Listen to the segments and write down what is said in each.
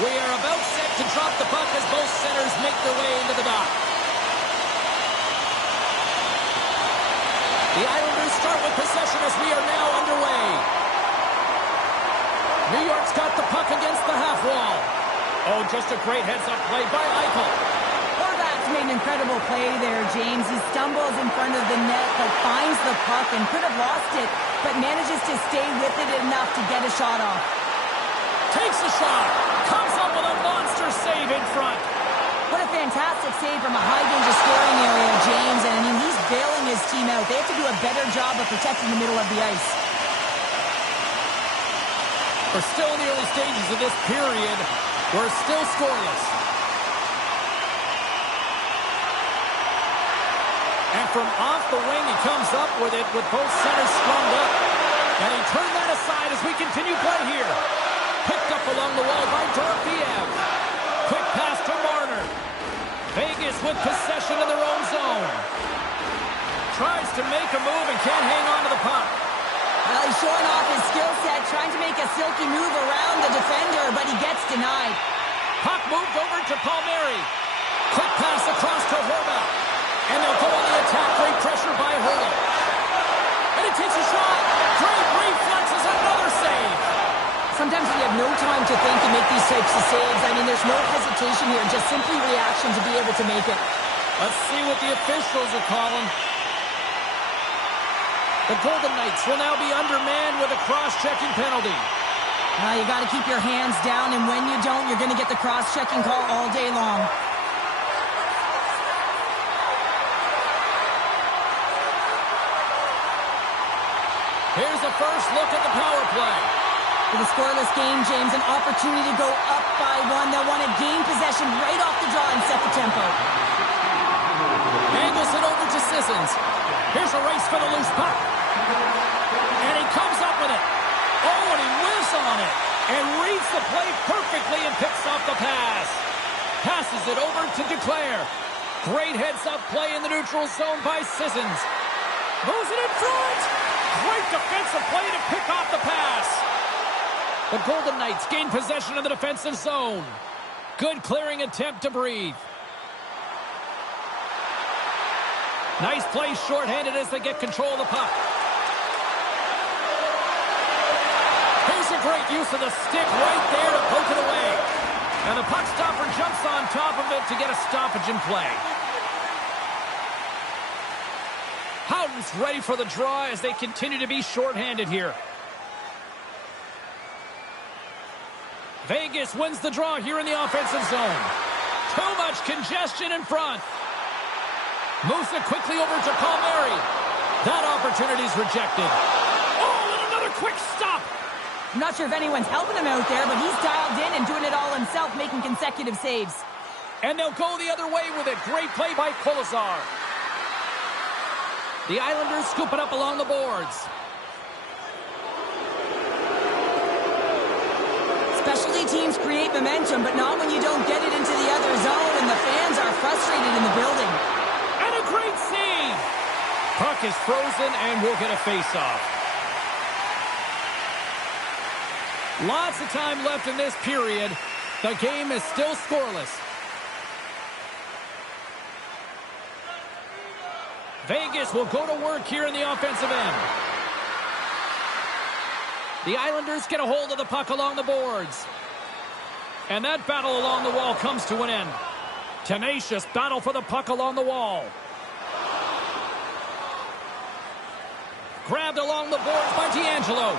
We are about set to drop the puck as both centers make their way into the dock. The Islanders start with possession as we are now underway. New York's got the puck against the half wall. Oh, just a great heads-up play by Eichel. Horvat's made an incredible play there, James. He stumbles in front of the net, but finds the puck and could have lost it, but manages to stay with it enough to get a shot off. Takes a shot. Comes up with a monster save in front. What a fantastic save from a high-danger scoring area, James. And I mean, he's bailing his team out. They have to do a better job of protecting the middle of the ice. We're still in the early stages of this period. We're still scoreless. And from off the wing, he comes up with it with both centers strung up. And he turned that aside as we continue play here. Picked up along the wall by Dorofiev. Quick pass to Marner. Vegas with possession in their own zone. Tries to make a move and can't hang on to the puck. Well, he's showing off his skill set, trying to make a silky move around the defender, but he gets denied. Puck moved over to Palmieri. Quick pass across to Horvat. And they'll go on the attack. Great pressure by Hurley. And he takes a shot. Great reflexes, another save. Sometimes when you have no time to think and make these types of saves, I mean, there's no hesitation here, just simply reaction to be able to make it. Let's see what the officials are calling. The Golden Knights will now be undermanned with a cross-checking penalty. You got to keep your hands down, and when you don't, you're going to get the cross-checking call all day long. Here's a first look at the power play. With a scoreless game, James, an opportunity to go up by one. They'll want to gain possession right off the draw and set the tempo. Angles it over to Sissons. Here's a race for the loose puck. And he comes up with it. Oh, and he whiffs on it. And reads the play perfectly and picks off the pass. Passes it over to Duclair. Great heads-up play in the neutral zone by Sissons. Moves it in front. Great defensive play to pick off the pass. The Golden Knights gain possession of the defensive zone. Good clearing attempt to breathe. Nice play shorthanded as they get control of the puck. Here's a great use of the stick right there to poke it away. And the puck stopper jumps on top of it to get a stoppage in play. Houghton's ready for the draw as they continue to be shorthanded here. Vegas wins the draw here in the offensive zone. Too much congestion in front. Moves it quickly over to Palmieri. That opportunity's rejected. Oh, and another quick stop. I'm not sure if anyone's helping him out there, but he's dialed in and doing it all himself, making consecutive saves. And they'll go the other way with it. Great play by Kolesar. The Islanders scoop it up along the boards. Specialty teams create momentum, but not when you don't get it into the other zone, and the fans are frustrated in the building. And a great save. Puck is frozen, and we'll get a face-off. Lots of time left in this period. The game is still scoreless. Vegas will go to work here in the offensive end. The Islanders get a hold of the puck along the boards. And that battle along the wall comes to an end. Tenacious battle for the puck along the wall. Grabbed along the boards by D'Angelo.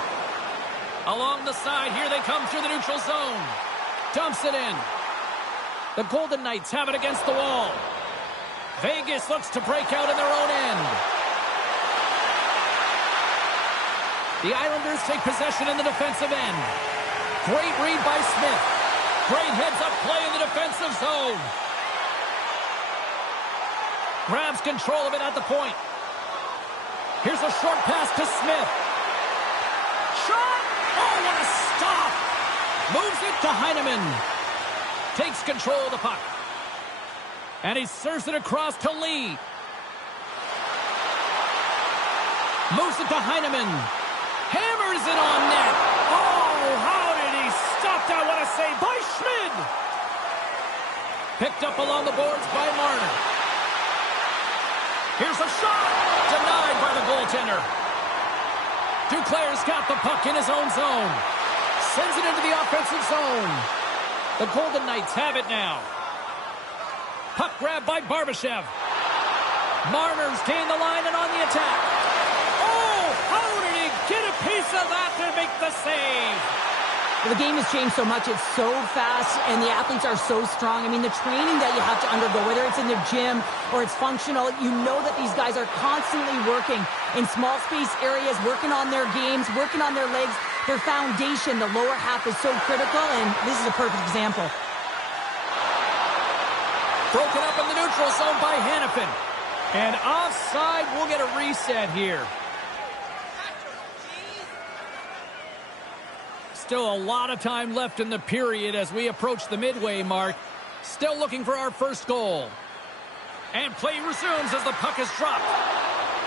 Along the side, here they come through the neutral zone. Dumps it in. The Golden Knights have it against the wall. Vegas looks to break out in their own end. The Islanders take possession in the defensive end. Great read by Smith. Great heads-up play in the defensive zone. Grabs control of it at the point. Here's a short pass to Smith. Shot! Oh, what a stop! Moves it to Heineman. Takes control of the puck. And he serves it across to Lee. Moves it to Heineman. Hammers it on net. Oh, how did he stop that? What a save by Schmidt. Picked up along the boards by Marner. Here's a shot. Denied by the goaltender. Duclair's got the puck in his own zone. Sends it into the offensive zone. The Golden Knights have it now. Puck grab by Barbashev. Marner's gained the line and on the attack. Oh, how did he get a piece of that to make the save? Well, the game has changed so much. It's so fast, and the athletes are so strong. I mean, the training that you have to undergo, whether it's in the gym or it's functional, you know that these guys are constantly working in small space areas, working on their games, working on their legs. Their foundation, the lower half, is so critical, and this is a perfect example. Broken up in the neutral zone by Hannafin. And offside, we'll get a reset here. Still a lot of time left in the period as we approach the midway mark. Still looking for our first goal. And play resumes as the puck is dropped.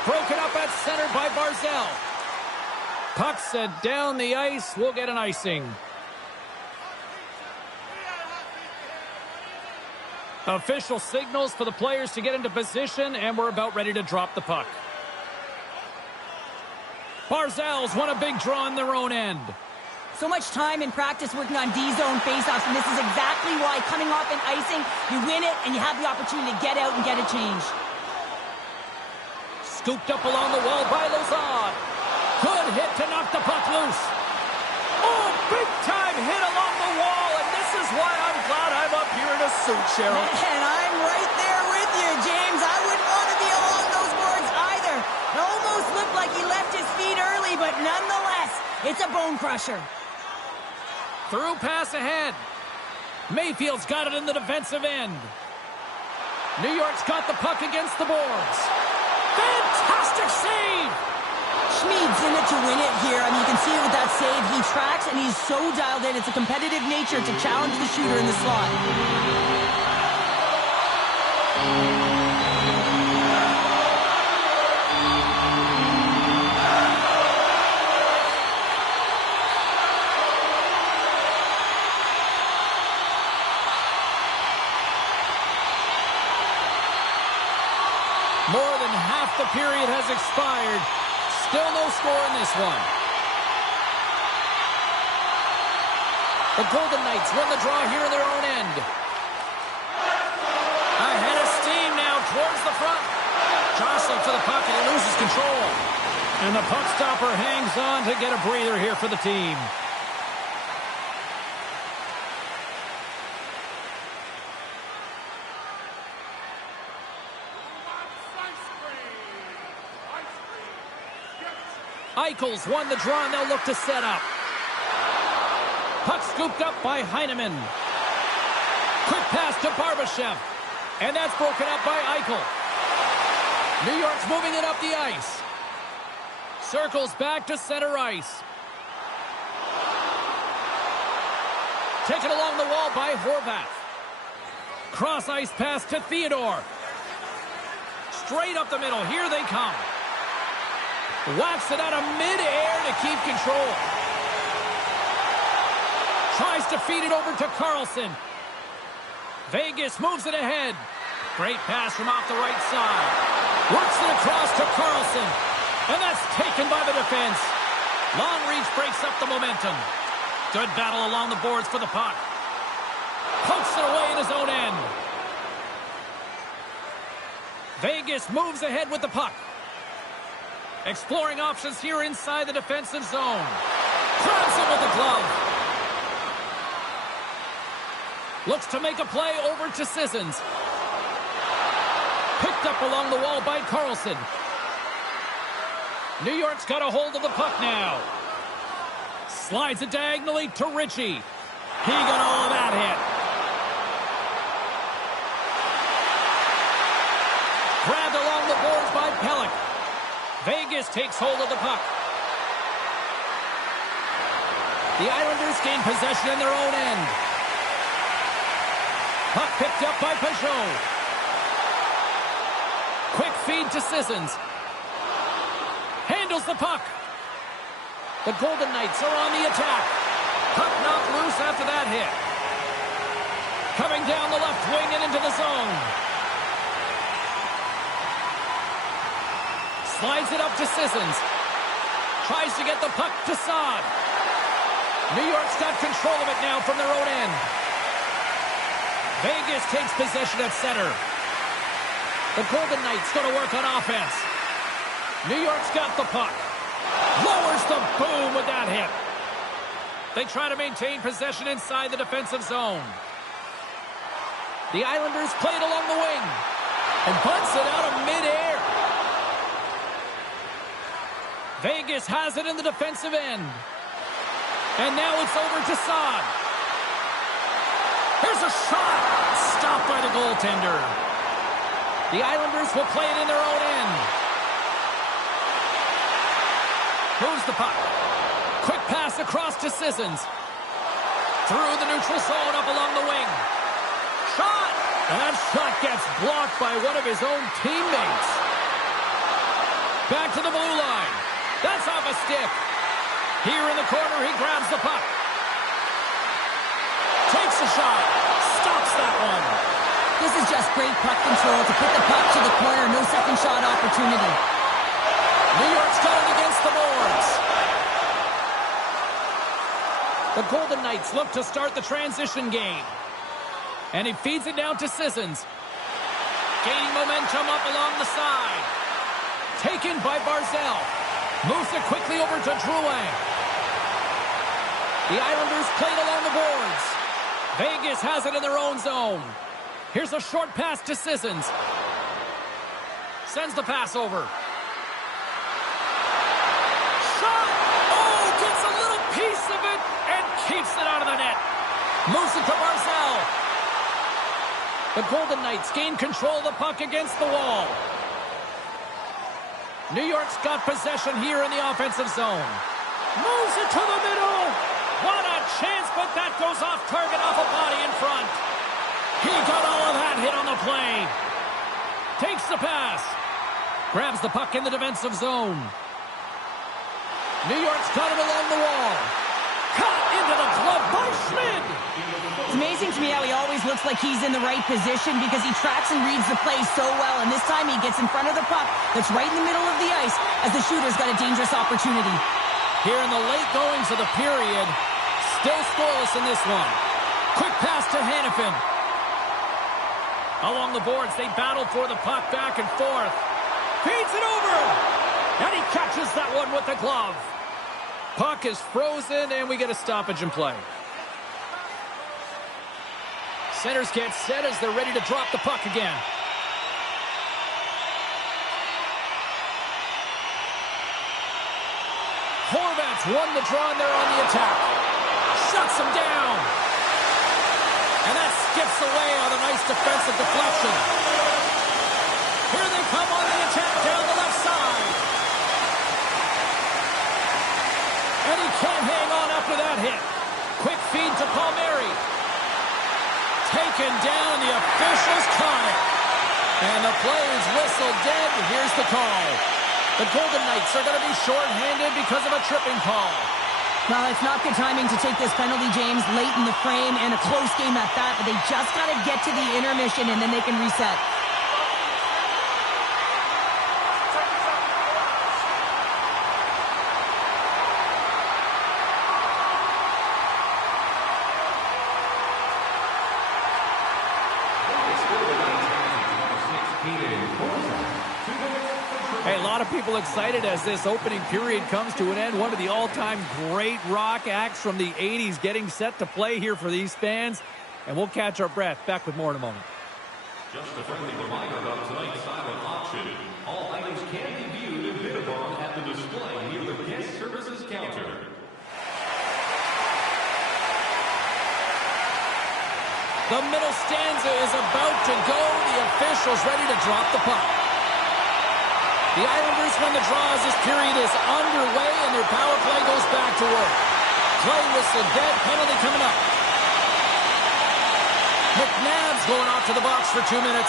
Broken up at center by Barzal. Puck set down the ice. We'll get an icing. Official signals for the players to get into position, and we're about ready to drop the puck. Barzal's won a big draw on their own end. So much time in practice working on D-zone faceoffs, and this is exactly why coming off an icing, you win it, and you have the opportunity to get out and get a change. Scooped up along the wall by Lozon. Good hit to knock the puck loose. Oh, big-time hit along the wall, and this is why I'm glad I'm up here in a suit, Cheryl. And I'm right there with you, James. I wouldn't want to be along those boards either. It almost looked like he left his feet early, but nonetheless, it's a bone crusher. Through pass ahead. Mayfield's got it in the defensive end. New York's got the puck against the boards. Fantastic save! Schmid's in it to win it here. I mean, you can see it with that save. He tracks, and he's so dialed in. It's a competitive nature to challenge the shooter in the slot. More than half the period has expired. Still no score in this one. The Golden Knights win the draw here in their own end. Ahead of steam now towards the front. Jostling to the puck and he loses control. And the puck stopper hangs on to get a breather here for the team. Eichel's won the draw, and they'll look to set up. Puck scooped up by Heineman. Quick pass to Barbashev. And that's broken up by Eichel. New York's moving it up the ice. Circles back to center ice. Taken along the wall by Horvath. Cross ice pass to Theodore. Straight up the middle. Here they come. Whacks it out of midair to keep control. Tries to feed it over to Carlson. Vegas moves it ahead. Great pass from off the right side. Works it across to Carlson. And that's taken by the defense. Long reach breaks up the momentum. Good battle along the boards for the puck. Pokes it away in his own end. Vegas moves ahead with the puck. Exploring options here inside the defensive zone. Grabs him with the glove. Looks to make a play over to Sissons. Picked up along the wall by Carlson. New York's got a hold of the puck now. Slides it diagonally to Ritchie. He got all of that hit. Grabbed along the boards by Pellick. Vegas takes hold of the puck. The Islanders gain possession in their own end. Puck picked up by Peugeot. Quick feed to Sissons. Handles the puck. The Golden Knights are on the attack. Puck knocked loose after that hit. Coming down the left wing and into the zone. Slides it up to Sissons. Tries to get the puck to Saad. New York's got control of it now from their own end. Vegas takes possession at center. The Golden Knights going to work on offense. New York's got the puck. Lowers the boom with that hit. They try to maintain possession inside the defensive zone. The Islanders play it along the wing. And bunts it out of midair. Vegas has it in the defensive end. And now it's over to Saad. Here's a shot. Stopped by the goaltender. The Islanders will play it in their own end. Moves the puck. Quick pass across to Sissons. Through the neutral zone up along the wing. Shot! And that shot gets blocked by one of his own teammates. Back to the blue line. That's off a stick. Here in the corner, he grabs the puck. Takes a shot. Stops that one. This is just great puck control to put the puck to the corner. No second shot opportunity. New York's got it against the boards. The Golden Knights look to start the transition game. And he feeds it down to Sissons. Gaining momentum up along the side. Taken by Barzal. Moves it quickly over to Drouin. The Islanders played along the boards. Vegas has it in their own zone. Here's a short pass to Sissons. Sends the pass over. Shot! Oh, gets a little piece of it and keeps it out of the net. Moves it to Barzal. The Golden Knights gain control of the puck against the wall. New York's got possession here in the offensive zone. Moves it to the middle. What a chance, but that goes off target off a body in front. He got all of that hit on the play. Takes the pass. Grabs the puck in the defensive zone. New York's got it along the wall. Cut into the glove by Schmid. It's amazing to me how he always looks like he's in the right position because he tracks and reads the play so well. And this time he gets in front of the puck that's right in the middle of the ice as the shooter's got a dangerous opportunity. Here in the late goings of the period, still scoreless in this one. Quick pass to Hanifin. Along the boards, they battle for the puck back and forth. Feeds it over. And he catches that one with the glove. Puck is frozen, and we get a stoppage in play. Centers get set as they're ready to drop the puck again. Horvat's won the draw, and they're on the attack. Shuts him down. And that skips away on a nice defensive deflection. Here they come on the attack down the left side. And he can't hang on after that hit. Quick feed to Palmieri. Taken down, the officials caught it. And the play is whistled dead. Here's the call. The Golden Knights are going to be shorthanded because of a tripping call. Well, it's not good timing to take this penalty, James, late in the frame and a close game at that, but they just got to get to the intermission and then they can reset. Hey, a lot of people excited as this opening period comes to an end. One of the all-time great rock acts from the 80s getting set to play here for these fans. And we'll catch our breath. Back with more in a moment. Just a friendly reminder about tonight's silent auction. All items can be viewed and bid upon at the display near the guest services counter. The middle stanza is about to go. The officials ready to drop the puck. The Islanders win the draw as this period is underway and their power play goes back to work. Play whistle dead, penalty coming up. McNabb's going off to the box for 2 minutes.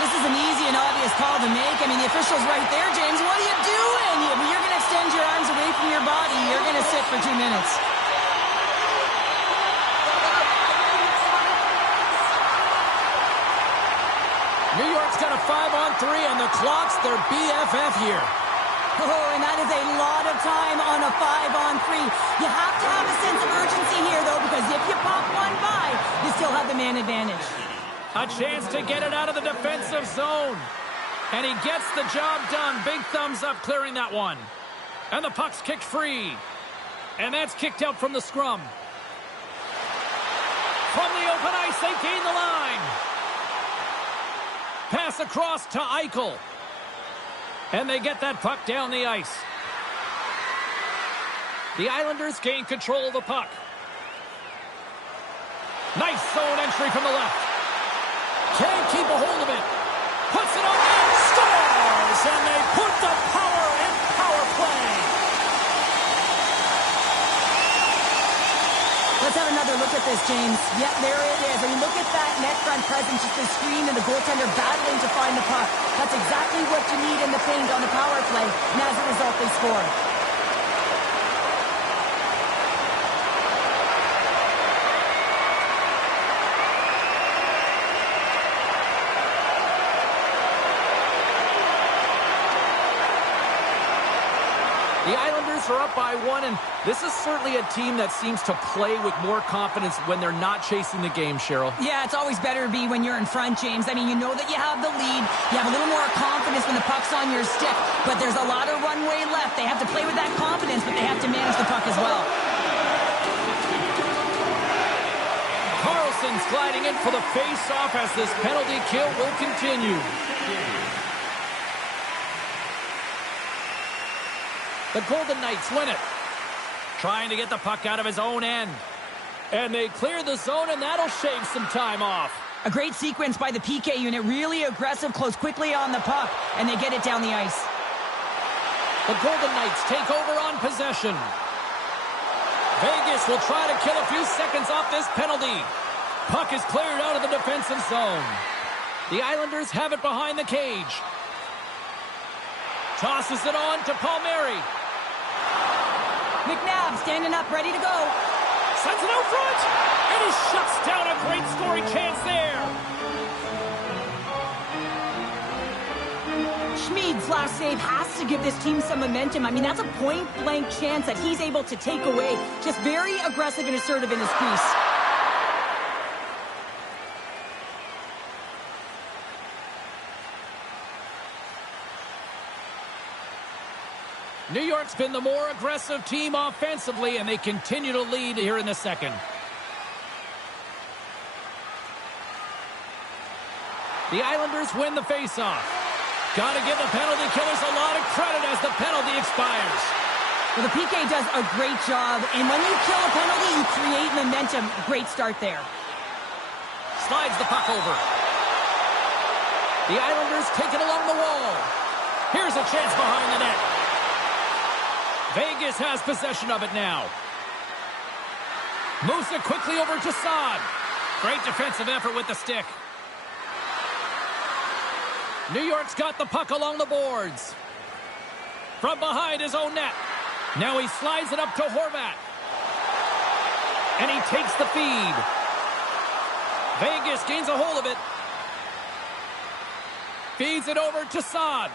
This is an easy and obvious call to make. I mean, the official's right there, James. What are you doing? You're going to extend your arms away from your body. You're going to sit for 2 minutes. 5-on-3, and the clock's their BFF here. Oh, and that is a lot of time on a 5-on-3. You have to have a sense of urgency here, though, because if you pop one by, you still have the man advantage. A chance to get it out of the defensive zone. And he gets the job done. Big thumbs up clearing that one. And the puck's kicked free. And that's kicked out from the scrum. From the open ice, they gain the line. Pass across to Eichel. And they get that puck down the ice. The Islanders gain control of the puck. Nice zone entry from the left. Can't keep a hold of it. Puts it on net. Scores! And they put the power in power play. Let's have another look at this, James. Yep, there it is. I mean, look at that net front presence, just the screen and the goaltender battling to find the puck. That's exactly what you need in the paint on the power play, and as a result, they score. The Islanders are up by 1, and this is certainly a team that seems to play with more confidence when they're not chasing the game, Cheryl. Yeah, it's always better to be when you're in front, James. I mean, you know that you have the lead. You have a little more confidence when the puck's on your stick, but there's a lot of runway left. They have to play with that confidence, but they have to manage the puck as well. Carlson's gliding in for the face-off as this penalty kill will continue. The Golden Knights win it. Trying to get the puck out of his own end. And they clear the zone, and that'll shave some time off. A great sequence by the PK unit. Really aggressive, close quickly on the puck, and they get it down the ice. The Golden Knights take over on possession. Vegas will try to kill a few seconds off this penalty. Puck is cleared out of the defensive zone. The Islanders have it behind the cage. Tosses it on to Palmieri. McNabb standing up, ready to go. Sends it out front. And he shuts down a great scoring chance there. Schmid's last save has to give this team some momentum. I mean, that's a point-blank chance that he's able to take away. Just very aggressive and assertive in his crease. New York's been the more aggressive team offensively, and they continue to lead here in the second. The Islanders win the faceoff. Got to give the penalty killers a lot of credit as the penalty expires. Well, the PK does a great job, and when you kill a penalty, you create momentum. Great start there. Slides the puck over. The Islanders take it along the wall. Here's a chance behind the net. Vegas has possession of it now. Moves it quickly over to Saad. Great defensive effort with the stick. New York's got the puck along the boards. From behind his own net. Now he slides it up to Horvat. And he takes the feed. Vegas gains a hold of it. Feeds it over to Saad.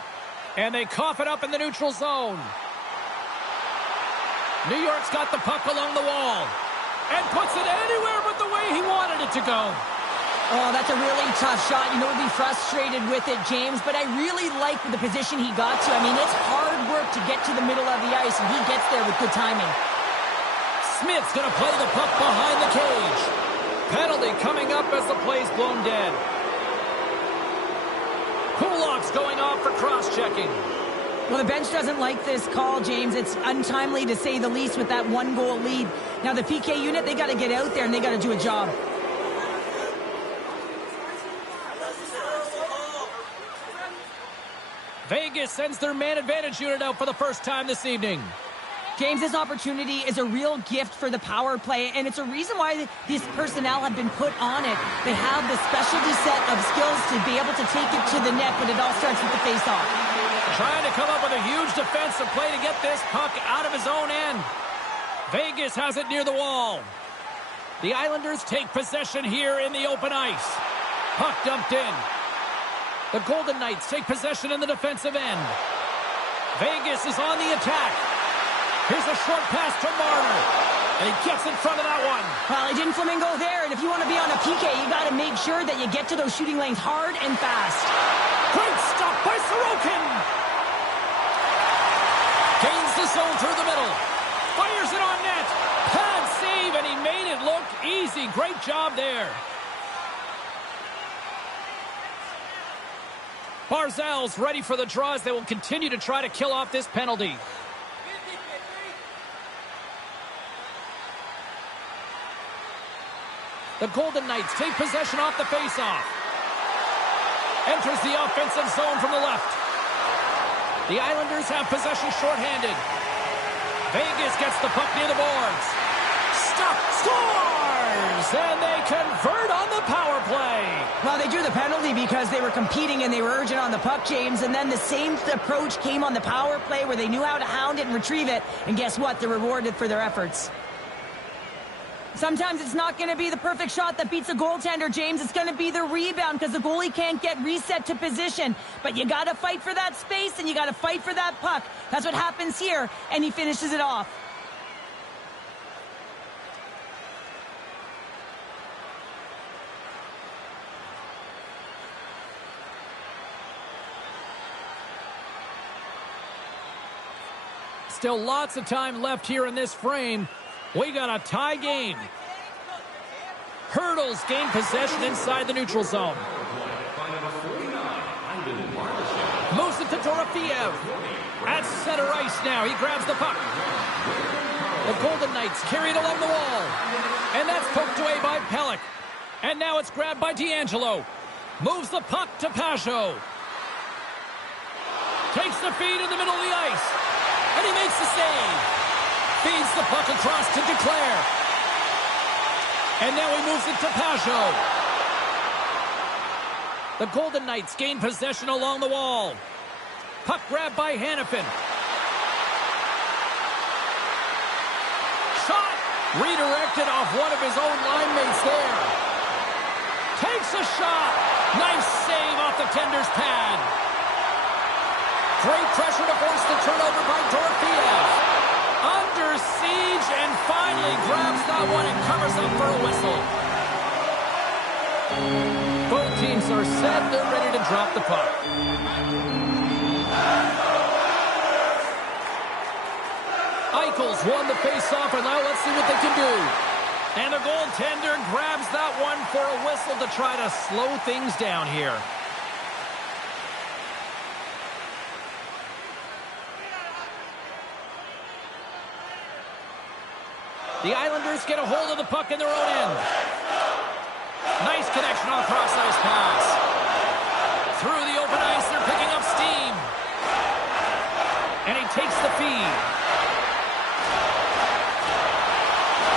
And they cough it up in the neutral zone. New York's got the puck along the wall. And puts it anywhere but the way he wanted it to go. Oh, that's a really tough shot. You know, we'll be frustrated with it, James, but I really like the position he got to. I mean, it's hard work to get to the middle of the ice, and he gets there with good timing. Smith's going to play the puck behind the cage. Penalty coming up as the play's blown dead. Kulak's going off for cross-checking. Well, the bench doesn't like this call, James. It's untimely to say the least with that one-goal lead. Now, the PK unit, they got to get out there and they got to do a job. Vegas sends their man advantage unit out for the first time this evening. James, this opportunity is a real gift for the power play, and it's a reason why this personnel have been put on it. They have the specialty set of skills to be able to take it to the net, but it all starts with the face-off. Trying to come up with a huge defensive play to get this puck out of his own end. Vegas has it near the wall. The Islanders take possession here in the open ice. Puck dumped in. The Golden Knights take possession in the defensive end. Vegas is on the attack. Here's a short pass to Marner. And he gets in front of that one. Well, he didn't flamingo there, and if you want to be on a PK, you got to make sure that you get to those shooting lanes hard and fast. Great stop by Sorokin. Gains the zone through the middle. Fires it on net. Pad save, and he made it look easy. Great job there. Barzal's ready for the draws. They will continue to try to kill off this penalty. The Golden Knights take possession off the faceoff. Enters the offensive zone from the left. The Islanders have possession shorthanded. Vegas gets the puck near the boards. Stop, scores! And they convert on the power play. Well, they drew the penalty because they were competing and they were urgent on the puck, James. And then the same approach came on the power play where they knew how to hound it and retrieve it. And guess what? They're rewarded for their efforts. Sometimes it's not going to be the perfect shot that beats a goaltender, James. It's going to be the rebound because the goalie can't get reset to position. But you got to fight for that space and you got to fight for that puck. That's what happens here, and he finishes it off. Still lots of time left here in this frame. We got a tie game. Hurdles gain possession inside the neutral zone. Moves it to Dorofeev. At center ice now. He grabs the puck. The Golden Knights carry it along the wall. And that's poked away by Pelech. And now it's grabbed by D'Angelo. Moves the puck to Pajot. Takes the feed in the middle of the ice. And he makes the save. Feeds the puck across to Duclair. And now he moves it to Pajot. The Golden Knights gain possession along the wall. Puck grabbed by Hanifin. Shot! Redirected off one of his own line mates there. Takes a shot. Nice save off the tender's pad. Great pressure to force the turnover by Dorofeev. Under siege and finally grabs that one and covers up for a whistle. Both teams are set. They're ready to drop the puck. Eichel's won the face-off, and now let's see what they can do. And the goaltender grabs that one for a whistle to try to slow things down here. The Islanders get a hold of the puck in their own end. Nice connection on a cross-ice pass. Through the open ice, they're picking up steam. And he takes the feed.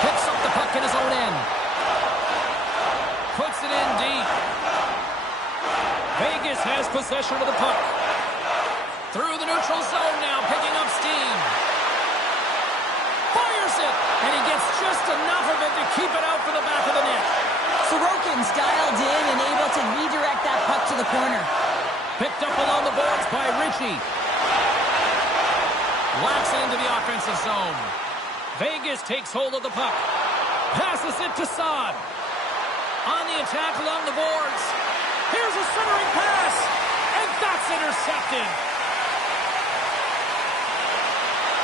Picks up the puck in his own end. Puts it in deep. Vegas has possession of the puck. Through the neutral zone now, picking up steam. Fires it, and he gets just enough of it to keep it out for the back of the net. Sorokin's dialed in and able to redirect that puck to the corner. Picked up along the boards by Ritchie. Locks it into the offensive zone. Vegas takes hold of the puck. Passes it to Saad. On the attack along the boards. Here's a centering pass, and that's intercepted.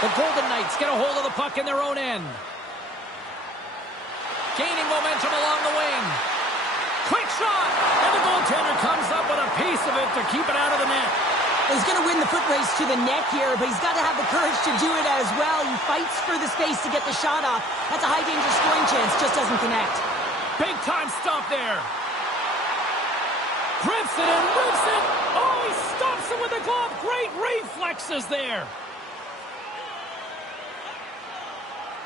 The Golden Knights get a hold of the puck in their own end. Gaining momentum along the wing. Quick shot! And the goaltender comes up with a piece of it to keep it out of the net. He's going to win the foot race to the net here, but he's got to have the courage to do it as well. He fights for the space to get the shot off. That's a high-danger scoring chance, just doesn't connect. Big-time stop there. Grips it and rips it. Oh, he stops it with a glove. Great reflexes there.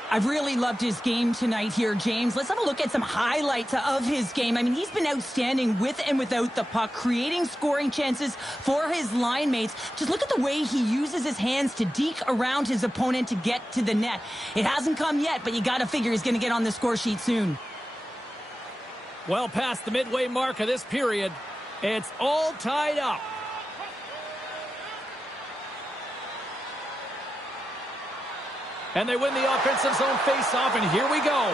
I've really loved his game tonight here, James. Let's have a look at some highlights of his game. I mean, he's been outstanding with and without the puck, creating scoring chances for his line mates. Just look at the way he uses his hands to deke around his opponent to get to the net. It hasn't come yet, but you got to figure he's going to get on the score sheet soon. Well past the midway mark of this period. It's all tied up. And they win the offensive zone face-off, and here we go.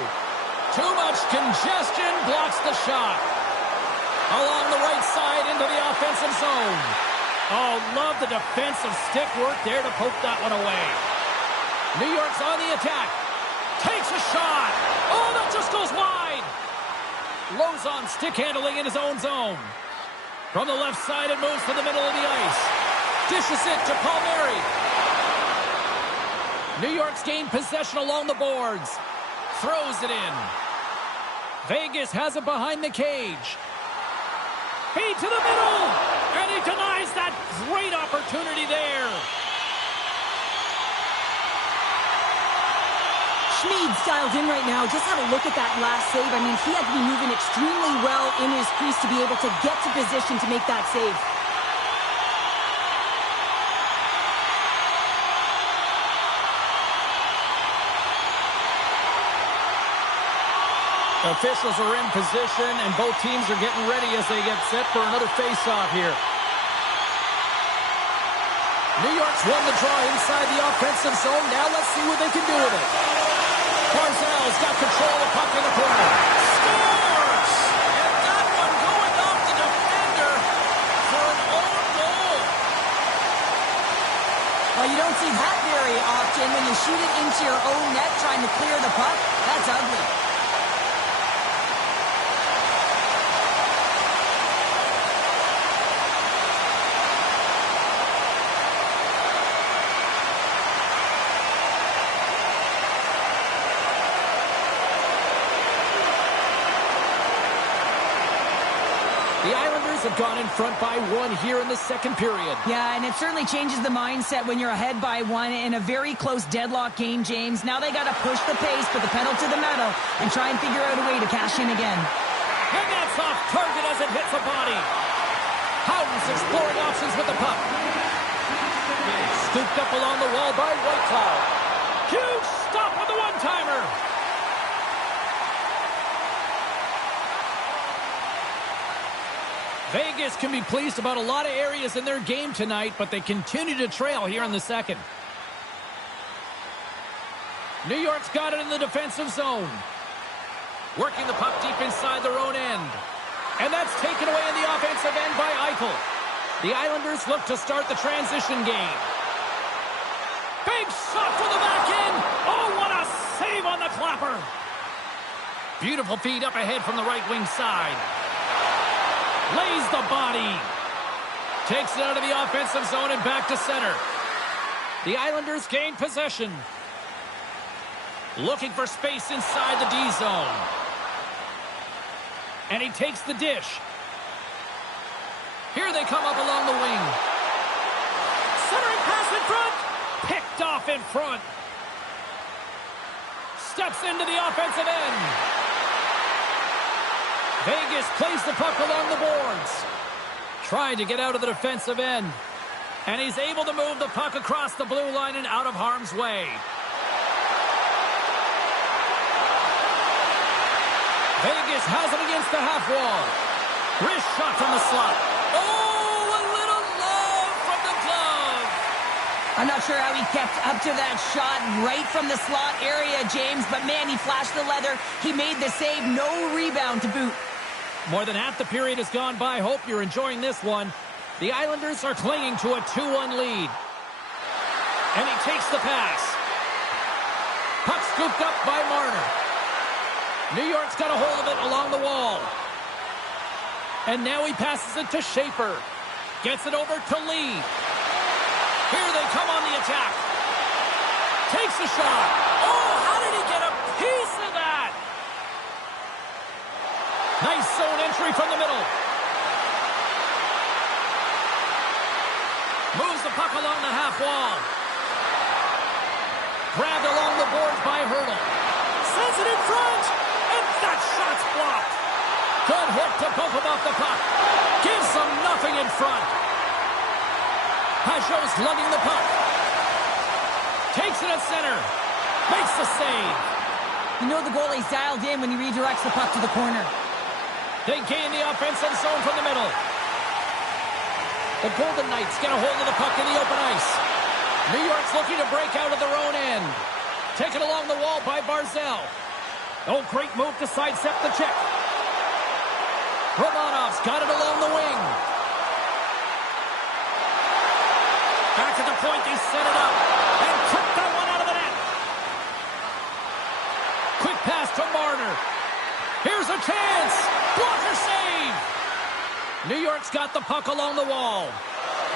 Too much congestion blocks the shot. Along the right side into the offensive zone. Oh, love the defensive stick work there to poke that one away. New York's on the attack. Takes a shot. Oh, that just goes wide. Lozon stick handling in his own zone. From the left side, it moves to the middle of the ice. Dishes it to Palmieri. New York's gained possession along the boards. Throws it in. Vegas has it behind the cage. Feed to the middle. And he denies that great opportunity there. Schmid's dialed in right now. Just have a look at that last save. I mean, he had to be moving extremely well in his crease to be able to get to position to make that save. Officials are in position, and both teams are getting ready as they get set for another face-off here. New York's won the draw inside the offensive zone. Now let's see what they can do with it. Barzal's got control of the puck in the corner. Scores! And that one going off the defender for an own goal. Well, you don't see that very often when you shoot it into your own net trying to clear the puck. That's ugly. The Islanders have gone in front by one here in the second period. Yeah, and it certainly changes the mindset when you're ahead by one in a very close deadlock game, James. Now they got to push the pace, put the pedal to the metal, and try and figure out a way to cash in again. And that's off target as it hits the body. Howden's exploring options with the puck. Scooped up along the wall by Whitecloud. Huge stop with the one-timer. Vegas can be pleased about a lot of areas in their game tonight, but they continue to trail here in the second. New York's got it in the defensive zone. Working the puck deep inside their own end. And that's taken away in the offensive end by Eichel. The Islanders look to start the transition game. Big shot from the back end. Oh, what a save on the clapper. Beautiful feed up ahead from the right wing side. Lays the body. Takes it out of the offensive zone and back to center. The Islanders gain possession. Looking for space inside the D zone. And he takes the dish. Here they come up along the wing. Centering pass in front. Picked off in front. Steps into the offensive end. Vegas plays the puck along the boards. Trying to get out of the defensive end. And he's able to move the puck across the blue line and out of harm's way. Vegas has it against the half wall. Wrist shot from the slot. Oh, a little love from the glove. I'm not sure how he kept up to that shot right from the slot area, James, but man, he flashed the leather. He made the save, no rebound to boot. More than half the period has gone by. Hope you're enjoying this one. The Islanders are clinging to a 2-1 lead. And he takes the pass. Puck scooped up by Marner. New York's got a hold of it along the wall. And now he passes it to Schaefer. Gets it over to Lee. Here they come on the attack. Takes a shot. Oh, how did he get a piece of that? Nice zone entry from the middle. Moves the puck along the half wall. Grabbed along the boards by Hurdle. Sends it in front. And that shot's blocked. Good hit to bump him off the puck. Gives them nothing in front. Pajot's lugging the puck. Takes it at center. Makes the save. You know the goalie's dialed in when he redirects the puck to the corner. They gain the offensive zone from the middle. The Golden Knights get a hold of the puck in the open ice. New York's looking to break out of their own end. Taken along the wall by Barzal. Oh, great move to sidestep the check. Romanov's got it along the wing. Back at the point, they set it up. And took that one out of the net. Quick pass to Marner. Here's a chance. Blocker save. New York's got the puck along the wall.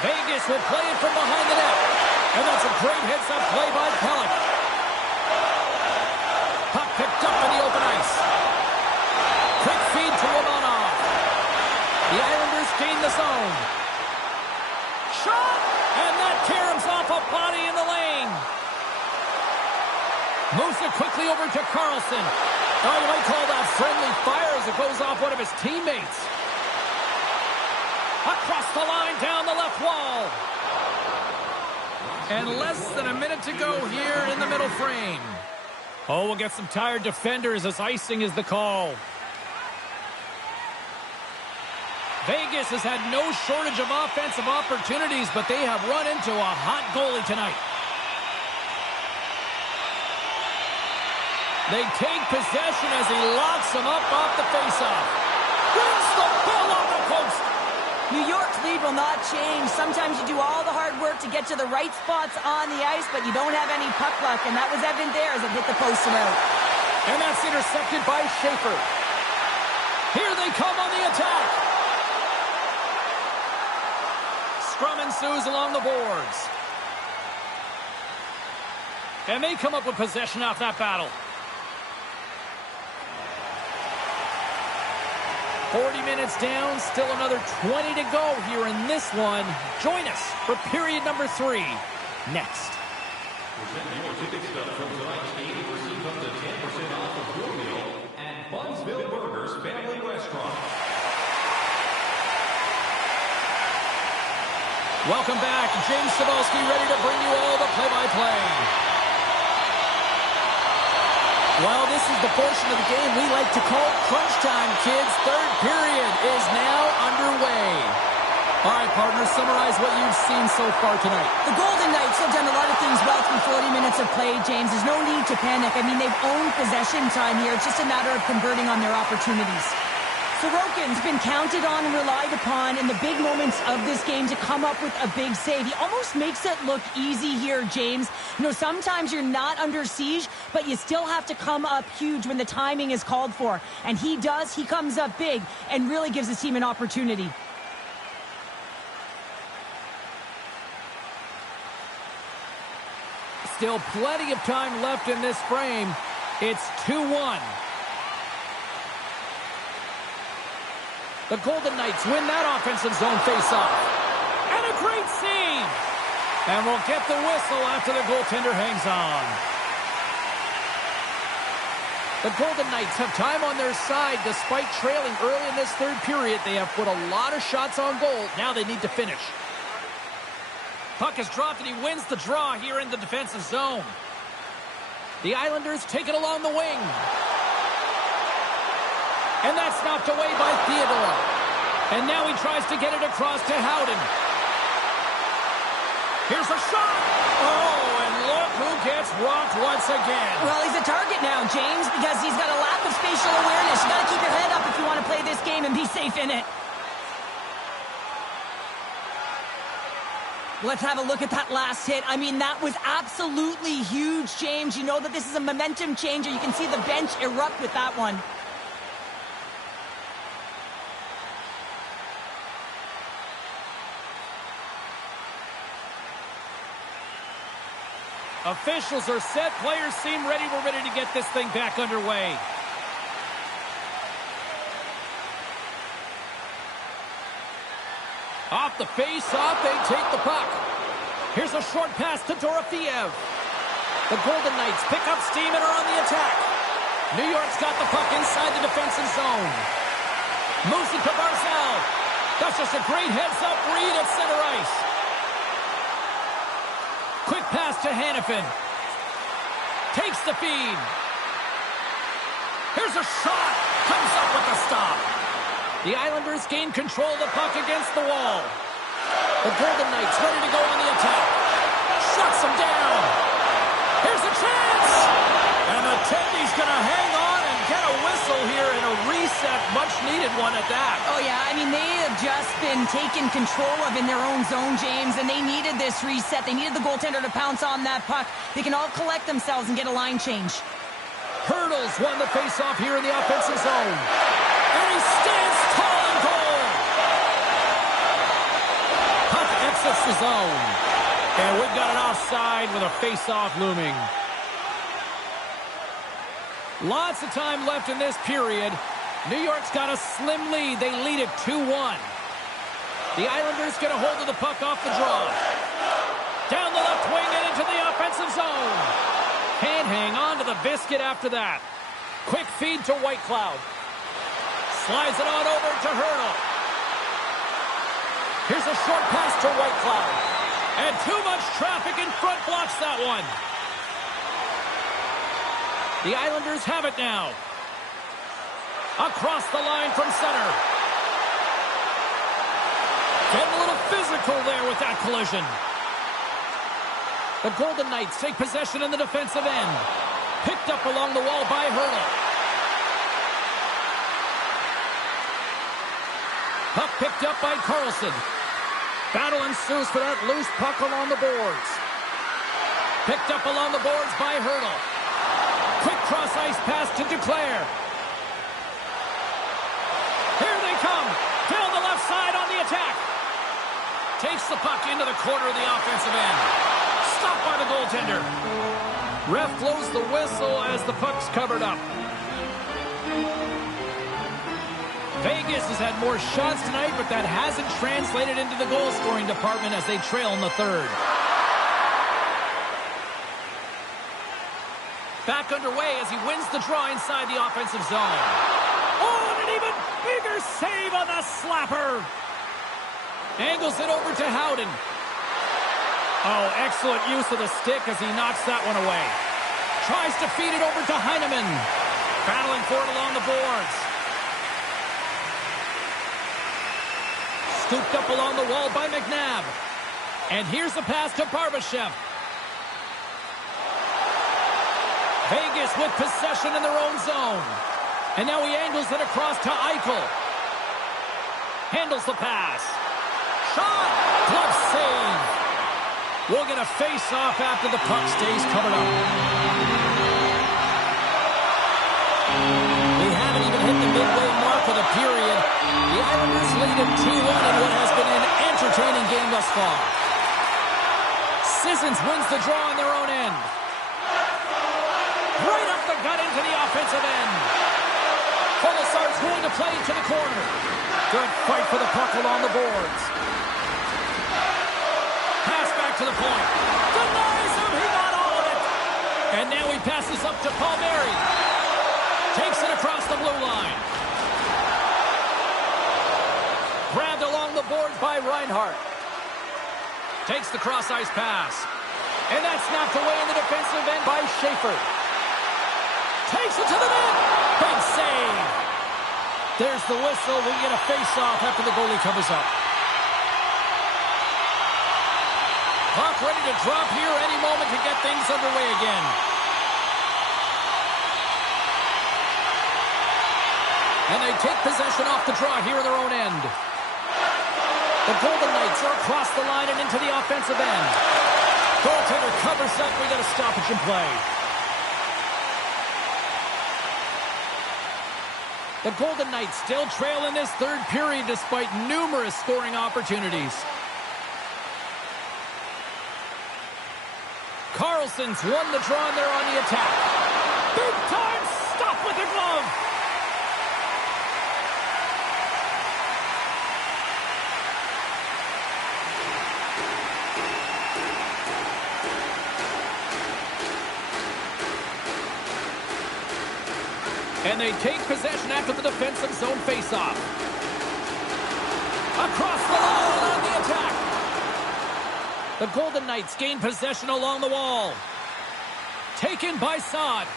Vegas will play it from behind the net. And that's a great heads-up play by Pellick. Puck picked up in the open ice. Quick feed to Romanov. The Islanders gain the zone. Shot! And that caroms off a body in the lane. Moves it quickly over to Carlson. Oh, you might call that friendly fire as it goes off one of his teammates. Across the line, down the left wall. And less than a minute to go here in the middle frame. Oh, we'll get some tired defenders as icing is the call. Vegas has had no shortage of offensive opportunities, but they have run into a hot goalie tonight. They take possession as he locks him up off the faceoff. Brings the ball on the post. New York's lead will not change. Sometimes you do all the hard work to get to the right spots on the ice, but you don't have any puck luck, and that was evident there as it hit the post and out. And that's intercepted by Schaefer. Here they come on the attack. Scrum ensues along the boards. And they come up with possession off that battle. 40 minutes down, still another 20 to go here in this one. Join us for period number 3 next. Present your ticket stub from tonight's game. Receive up to 10% off of your meal at Bunsville Burgers Family Restaurant. Welcome back. James Cebulski ready to bring you all the play-by-play. Well, this is the portion of the game we like to call crunch time, kids. Third period is now underway. All right, partners, summarize what you've seen so far tonight. The Golden Knights have done a lot of things well through 40 minutes of play, James. There's no need to panic. I mean, they've owned possession time here. It's just a matter of converting on their opportunities. Sorokin's been counted on and relied upon in the big moments of this game to come up with a big save. He almost makes it look easy here, James. You know, sometimes you're not under siege, but you still have to come up huge when the timing is called for. And he does. He comes up big and really gives his team an opportunity. Still plenty of time left in this frame. It's 2-1. The Golden Knights win that offensive zone faceoff. And a great save. And we'll get the whistle after the goaltender hangs on. The Golden Knights have time on their side despite trailing early in this third period. They have put a lot of shots on goal. Now they need to finish. Puck is dropped and he wins the draw here in the defensive zone. The Islanders take it along the wing. And that's knocked away by Theodore. And now he tries to get it across to Howden. Here's a shot. Oh, and look who gets rocked once again. Well, he's a target now, James, because he's got a lack of spatial awareness. You got to keep your head up if you want to play this game and be safe in it. Let's have a look at that last hit. I mean, that was absolutely huge, James. You know that this is a momentum changer. You can see the bench erupt with that one. Officials are set. Players seem ready. We're ready to get this thing back underway. Off the face-off, they take the puck. Here's a short pass to Dorofeev. The Golden Knights pick up steam and are on the attack. New York's got the puck inside the defensive zone. Moves it to Barzal. That's just a great heads-up read at center ice. Quick pass to Hannafin. Takes the feed. Here's a shot. Comes up with the stop. The Islanders gain control of the puck against the wall. The Golden Knights ready to go on the attack. Shuts them down. Here's a chance. And the Tendy's going to hang on and get a whistle here and a reset. Much needed one at that. Oh, yeah. I mean, they have just been taken control of in their own zone, James, and they needed this reset. They needed the goaltender to pounce on that puck. They can all collect themselves and get a line change. Hurdles won the faceoff here in the offensive zone. And he stands tall and goal. Puck exits the zone. And we've got an offside with a faceoff looming. Lots of time left in this period. New York's got a slim lead. They lead it 2-1. The Islanders get a hold of the puck off the draw. Down the left wing and into the offensive zone. Can't hang on to the biscuit after that. Quick feed to Whitecloud. Slides it on over to Hurdle. Here's a short pass to Whitecloud. And too much traffic in front blocks that one. The Islanders have it now. Across the line from center. Getting a little physical there with that collision. The Golden Knights take possession in the defensive end. Picked up along the wall by Hurdle. Puck picked up by Carlson. Battle ensues for that loose puck along the boards. Picked up along the boards by Hurdle. Quick cross-ice pass to Duclair. Here they come. Down the left side on the attack. Takes the puck into the corner of the offensive end. Stopped by the goaltender. Ref blows the whistle as the puck's covered up. Vegas has had more shots tonight, but that hasn't translated into the goal-scoring department as they trail in the third. Back underway as he wins the draw inside the offensive zone. Oh, and an even bigger save on the slapper. Angles it over to Howden. Oh, excellent use of the stick as he knocks that one away. Tries to feed it over to Heineman. Battling for it along the boards. Scooped up along the wall by McNabb. And here's the pass to Barbashev. Vegas with possession in their own zone. And now he angles it across to Eichel. Handles the pass. Shot! Glove save. We'll get a face-off after the puck stays covered up. We haven't even hit the midway mark of the period. The Islanders lead at 2-1 in what has been an entertaining game thus far. Sissons wins the draw on their own end. Right up the gut into the offensive end. Colasar's going to play to the corner. Good fight for the puck along the boards. Pass back to the point. Denies him. He got all of it. And now he passes up to Palmieri. Takes it across the blue line. Grabbed along the boards by Reinhart. Takes the cross-ice pass. And that's knocked away in the defensive end by Schaefer. Takes it to the net. Big save. There's the whistle. We get a face-off after the goalie covers up. Clock ready to drop here any moment to get things underway again. And they take possession off the draw here in their own end. The Golden Knights are across the line and into the offensive end. Goaltender covers up. We got a stoppage in play. The Golden Knights still trail in this third period despite numerous scoring opportunities. Carlson's won the draw and they're on the attack. Big time stop with the glove. And they take possession after the defensive zone faceoff. Across the line on the attack. The Golden Knights gain possession along the wall. Taken by Saad.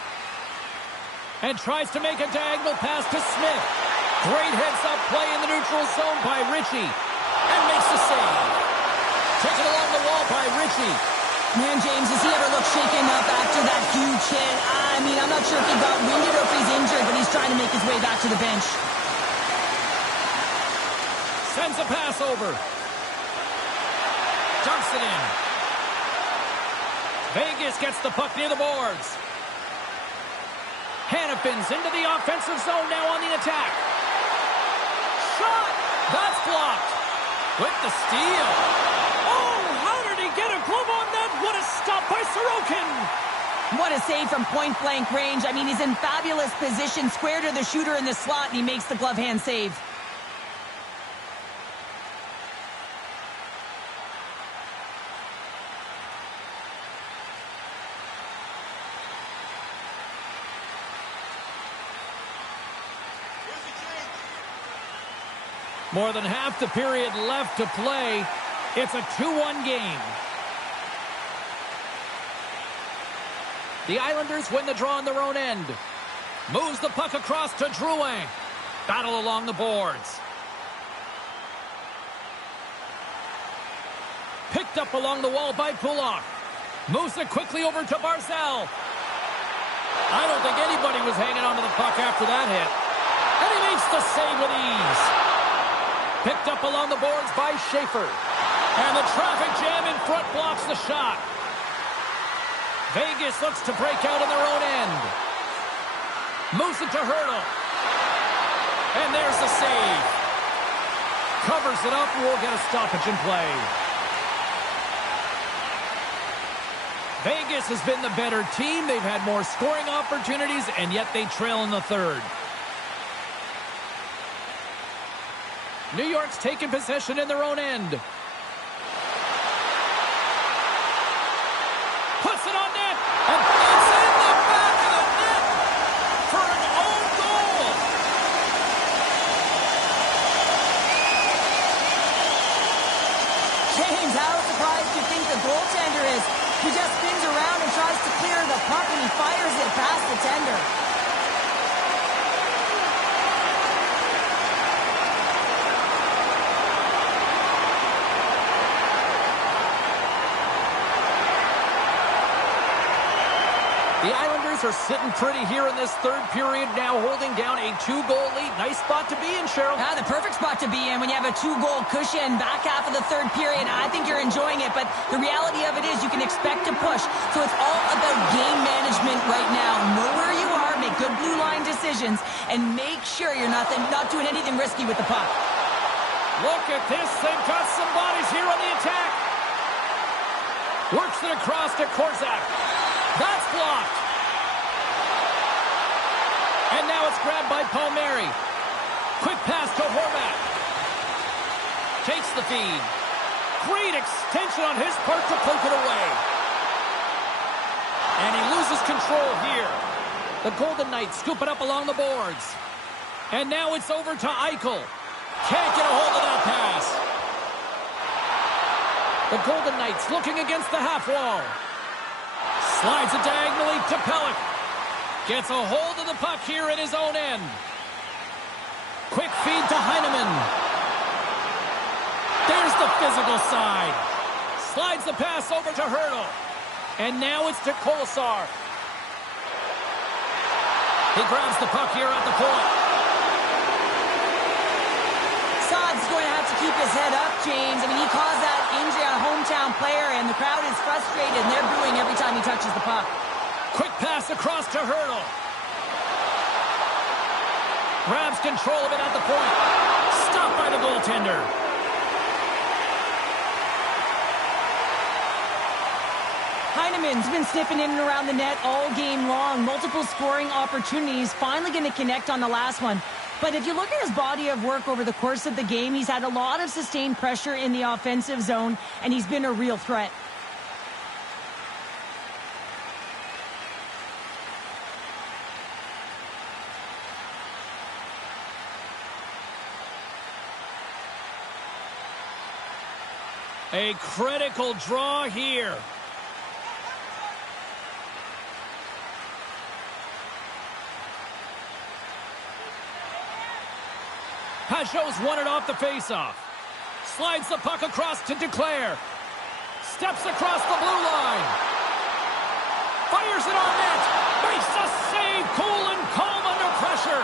And tries to make a diagonal pass to Smith. Great heads-up play in the neutral zone by Ritchie. and makes the save. Taken along the wall by Ritchie. Man, James, does he ever look shaken up after that huge hit? I mean, I'm not sure if he got winded or if he's injured, but he's trying to make his way back to the bench. Sends a pass over. Dumps it in. Vegas gets the puck near the boards. Hannafin's into the offensive zone now on the attack. Shot! That's blocked. With the steal. Oh, how did he get a glove on that? What a stop by Sorokin. What a save from point-blank range. I mean, he's in fabulous position, square to the shooter in the slot, and he makes the glove hand save. More than half the period left to play. It's a 2-1 game. The Islanders win the draw on their own end. Moves the puck across to Drouin. Battle along the boards. Picked up along the wall by Pulock. Moves it quickly over to Barzal. I don't think anybody was hanging on to the puck after that hit. And he makes the save with ease. Picked up along the boards by Schaefer. And the traffic jam in front blocks the shot. Vegas looks to break out in their own end. Moves it to Hurdle. And there's the save. Covers it up. We'll get a stoppage in play. Vegas has been the better team. They've had more scoring opportunities, and yet they trail in the third. New York's taken possession in their own end. Puts it on net, and it's in the back of the net for an own goal. James, how surprised do you think the goaltender is? He just spins around and tries to clear the puck, and he fires it past the tender. The Islanders are sitting pretty here in this third period now, holding down a 2-goal lead. Nice spot to be in, Cheryl. Ah, the perfect spot to be in when you have a 2-goal cushion back half of the third period. I think you're enjoying it, but the reality of it is you can expect to push. So it's all about game management right now. Know where you are, make good blue line decisions, and make sure you're not doing anything risky with the puck. Look at this. They've got some bodies here on the attack. Works it across to Korczak. That's blocked. And now it's grabbed by Palmieri. Quick pass to Horvat. Takes the feed. Great extension on his part to poke it away. And he loses control here. The Golden Knights scoop it up along the boards. And now it's over to Eichel. Can't get a hold of that pass. The Golden Knights looking against the half wall. Slides it diagonally to Pelech. Gets a hold of the puck here in his own end. Quick feed to Heineman. There's the physical side. Slides the pass over to Hurdle. And now it's to Kolesar. He grabs the puck here at the point. Saad's going to have to keep his head up, James. I mean, he caused that injury on a hometown player, and the crowd is frustrated, and they're booing every time he touches the puck. Quick pass across to Hurdle. Grabs control of it at the point. Stopped by the goaltender. Heineman's been sniffing in and around the net all game long. Multiple scoring opportunities. Finally going to connect on the last one. But if you look at his body of work over the course of the game, he's had a lot of sustained pressure in the offensive zone, and he's been a real threat. A critical draw here. Pajot's won it off the faceoff. Slides the puck across to Duclair. Steps across the blue line. Fires it on net. Makes the save. Cool and calm under pressure.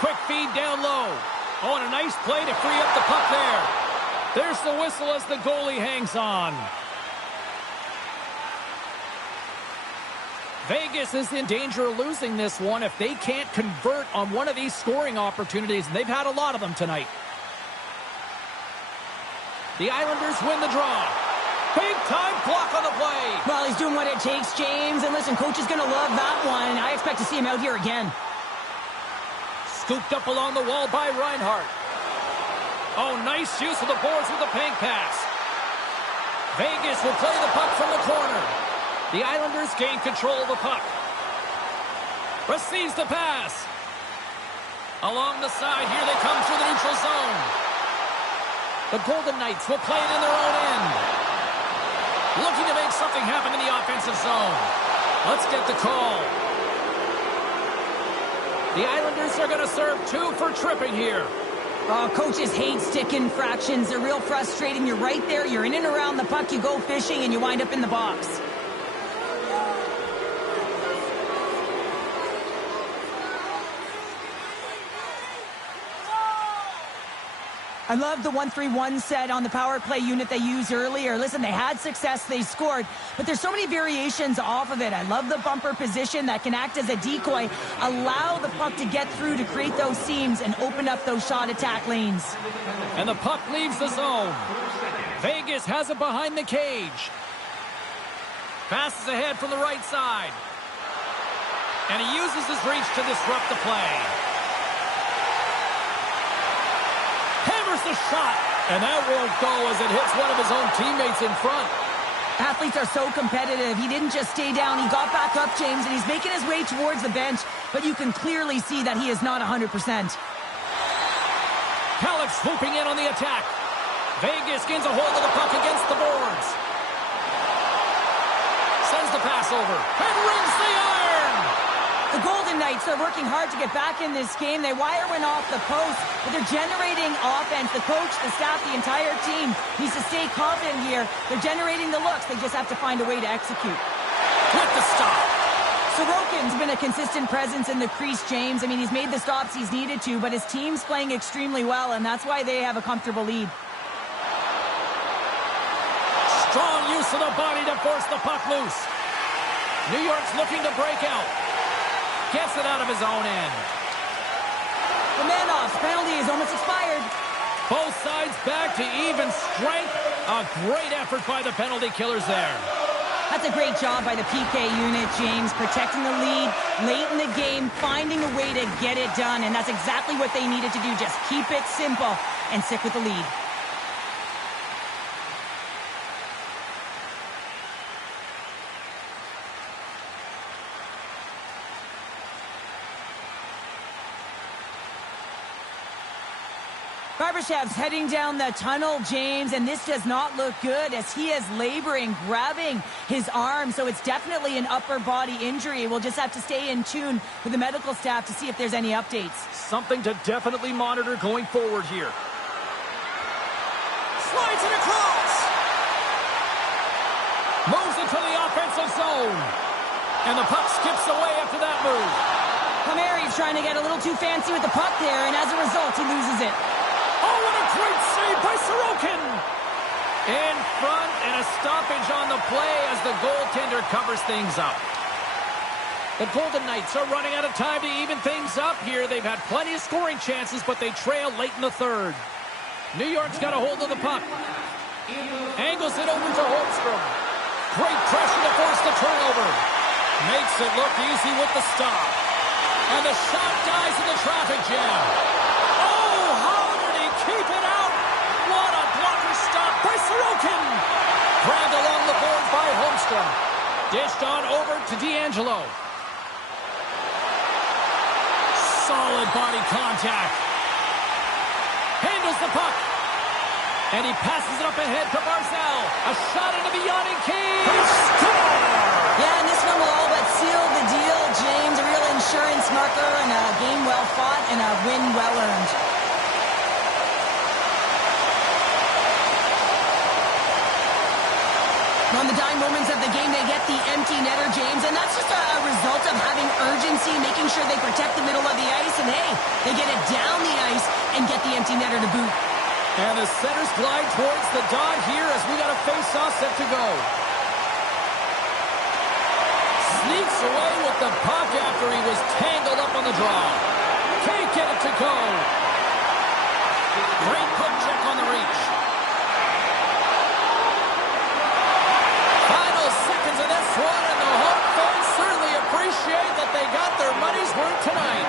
Quick feed down low. Oh, and a nice play to free up the puck there. There's the whistle as the goalie hangs on. Vegas is in danger of losing this one if they can't convert on one of these scoring opportunities, and they've had a lot of them tonight. The Islanders win the draw. Big-time block on the play. Well, he's doing what it takes, James. And listen, coach is going to love that one. I expect to see him out here again. Scooped up along the wall by Reinhart. Oh, nice use of the boards with the pink pass. Vegas will play the puck from the corner. The Islanders gain control of the puck. Receives the pass. Along the side, here they come through the neutral zone. The Golden Knights will play it in their own end. Looking to make something happen in the offensive zone. Let's get the call. The Islanders are going to serve 2 for tripping here. Coaches hate stick infractions. They're real frustrating. You're right there. You're in and around the puck. You go fishing, and you wind up in the box. I love the 1-3-1 set on the power play unit they used earlier. Listen, they had success, they scored, but there's so many variations off of it. I love the bumper position that can act as a decoy, allow the puck to get through to create those seams and open up those shot attack lanes. And the puck leaves the zone. Vegas has it behind the cage. Passes ahead from the right side. And he uses his reach to disrupt the play. Hammers the shot, and that won't go as it hits one of his own teammates in front. Athletes are so competitive. He didn't just stay down. He got back up, James, and he's making his way towards the bench, but you can clearly see that he is not 100%. Halleck swooping in on the attack. Vegas gains a hold of the puck against the boards. Sends the pass over and rings the iron. The Golden Knights are working hard to get back in this game. They wire one off the post, but they're generating offense. The coach, the staff, the entire team needs to stay confident here. They're generating the looks. They just have to find a way to execute. With the stop. Sorokin's been a consistent presence in the crease, James. I mean, he's made the stops he's needed to, but his team's playing extremely well, and that's why they have a comfortable lead. Strong use of the body to force the puck loose. New York's looking to break out. Gets it out of his own end. The man-off's penalty is almost expired. Both sides back to even strength. A great effort by the penalty killers there. That's a great job by the PK unit, James, protecting the lead late in the game, finding a way to get it done, and that's exactly what they needed to do. Just keep it simple and stick with the lead. Barbashev's heading down the tunnel, James, and this does not look good as he is laboring, grabbing his arm, so it's definitely an upper body injury. We'll just have to stay in tune with the medical staff to see if there's any updates. Something to definitely monitor going forward here. Slides it across. Moves into the offensive zone. And the puck skips away after that move. Palmieri's trying to get a little too fancy with the puck there, and as a result, he loses it. Oh, what a great save by Sorokin! In front, and a stoppage on the play as the goaltender covers things up. The Golden Knights are running out of time to even things up here. They've had plenty of scoring chances, but they trail late in the third. New York's got a hold of the puck. Angles it over to Holmstrom. Great pressure to force the turnover. Makes it look easy with the stop. And the shot dies in the traffic jam. Oh, how did he keep it out? What a blocker stop by Sorokin. Grabbed along the boards by Holmstrom. Dished on over to D'Angelo. Solid body contact. Handles the puck. And he passes it up ahead to Barzal. A shot into the yawning cage. Score! Yeah, and this one will all but seal the deal, James. A real insurance marker and a game well fought and a win well earned. On the dying moments of the game, they get the empty netter, James, and that's just a result of having urgency, making sure they protect the middle of the ice, and hey, they get it down the ice and get the empty netter to boot. And the centers glide towards the dot here as we got a face-off set to go. Sneaks away with the puck after he was tangled up on the draw. Can't get it to go. Great puck check on the reach. Final seconds of this one, and the home fans certainly appreciate that they got their money's worth tonight.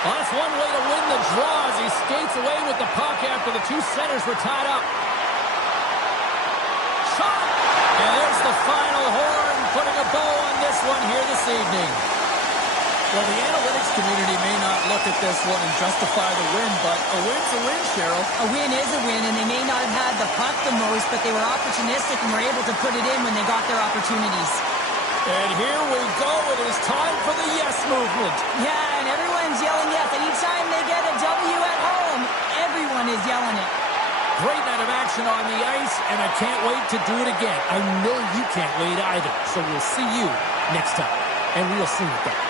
Well, that's one way to win the draw as he skates away with the puck after the two centers were tied up. Shot! And there's the final horn, putting a bow on this one here this evening. Well, the analytics community may not look at this one and justify the win, but a win's a win, Cheryl. A win is a win, and they may not have had the puck the most, but they were opportunistic and were able to put it in when they got their opportunities. And here we go. It is time for the yes movement. Yeah, and everyone's yelling yes. Anytime they get a W at home, everyone is yelling it. Great night of action on the ice, and I can't wait to do it again. I know you can't wait either. So we'll see you next time. And we'll see you then.